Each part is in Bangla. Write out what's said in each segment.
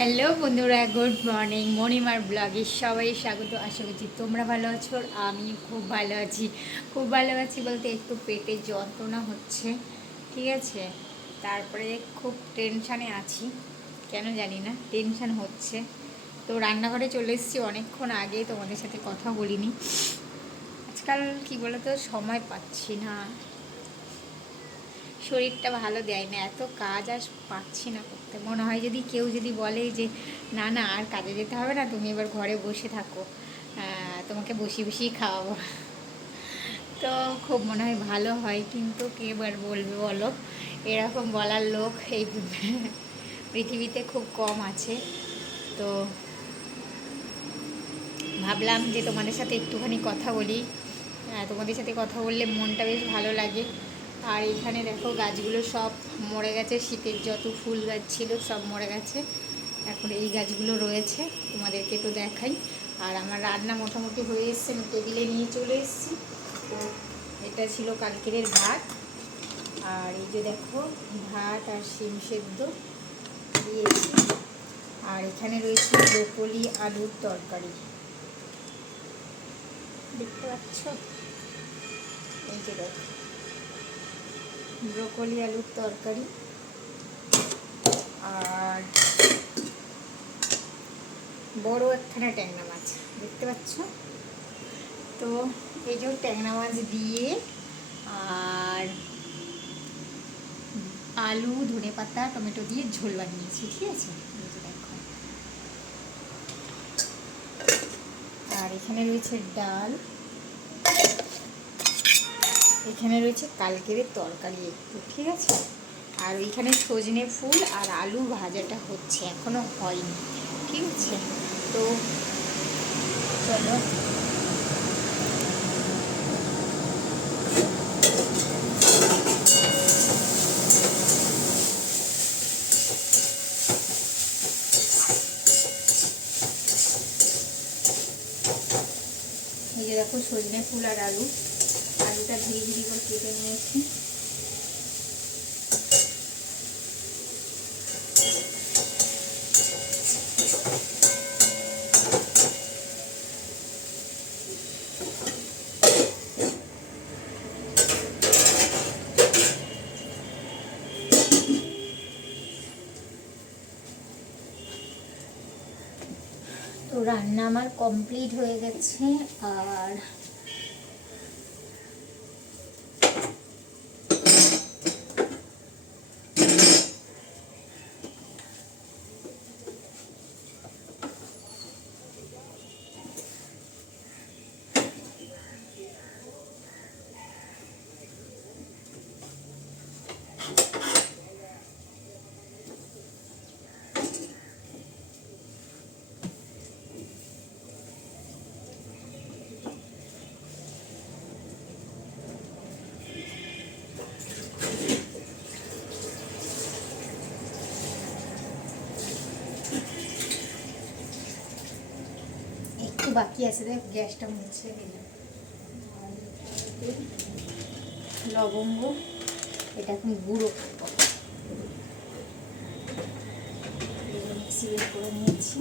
হ্যালো বন্ধুরা, গুড মর্নিং। মণিমার ব্লগে সবাই স্বাগত। আশা করছি তোমরা ভালো আছো আমি খুব ভালো আছি। খুব ভালো আছি বলতে একটু পেটে যন্ত্রণা হচ্ছে, ঠিক আছে? তারপরে খুব টেনশানে আছি, কেন জানি না টেনশান হচ্ছে। তো রান্নাঘরে চলে এসেছি, অনেকক্ষণ আগে তোমাদের সাথে কথা বলিনি। আজকাল কি বলতো, সময় পাচ্ছি না। শরীরটা ভালো দেয় না, এত কাজ আর পাচ্ছি না করতে। মনে হয় যদি কেউ যদি বলে যে, না না, আর কাজে যেতে হবে না, তুমি এবার ঘরে বসে থাকো তোমাকে বসে বসেই খাওয়াবো। তো খুব মনে হয় ভালো হয়, কিন্তু কে এবার বলবে বলো? এরকম বলার লোক এই পৃথিবীতে খুব কম আছে। তো ভাবলাম যে তোমাদের সাথে একটুখানি কথা বলি। তোমাদের সাথে কথা বললে মনটা বেশ ভালো লাগে। আর এখানে দেখো গাছগুলো সব মরে গেছে, শীতের যত ফুল গাছ ছিল সব মরে গেছে। এখন এই গাছগুলো রয়েছে, তোমাদেরকে তো দেখাই। আর আমার রান্না মোটামুটি হয়ে এসছে, আমি টেবিলে নিয়ে চলে এসেছি। তো এটা ছিল কালকের ভাত। আর এই যে দেখো, ভাত আর শিম সেদ্ধ দিয়েছি। আর এখানে রয়েছে ব্রোকলি আলুর তরকারি। দেখতে পাচ্ছ? এই যে দেখো। ব্রোকলি আলুর তরকারি। আর বড় একখানা ট্যাংরা মাছ, দেখতে পাচ্ছ? তো এই যে ট্যাংরা মাছ দিয়ে আর আলু, ধনে পাতা, টমেটো দিয়ে ঝোল বানিয়েছি, ঠিক আছে? আর এখানে রয়েছে ডাল। এখানে রয়েছে কালকের তরকারি একটু, ঠিক আছে? আর ওইখানে সজনে ফুল আর আলু ভাজাটা হচ্ছে, এখনও হয়নি, ঠিক আছে? তো চলো। দেখো সজনে ফুল আর আলু। আলুটা ধীরে ধীরে করে কেটে নিয়েছি। রান্না আমার কমপ্লিট হয়ে গেছে আর একটু বাকি আছে দেখ গ্যাসটা মুছে দিলাম লবঙ্গ এটা এখন গুঁড়ো করব। মিক্সি করে নিয়েছি।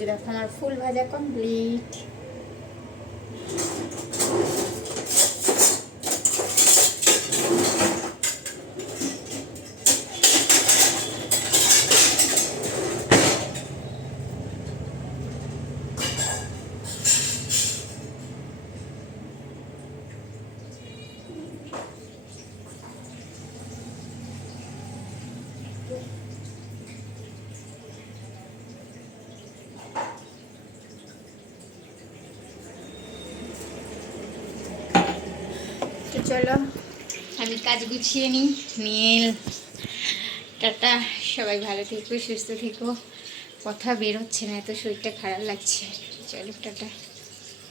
যে দেখো আমার ফুল ভাজা কমপ্লিট তো চলো, আমি কাজ গুছিয়ে নিই। নীল, টাটা, সবাই ভালো থেকো, সুস্থ থেকো। কথা বেরোচ্ছে না, এত শরীরটা খারাপ লাগছে। চলো, টাটা।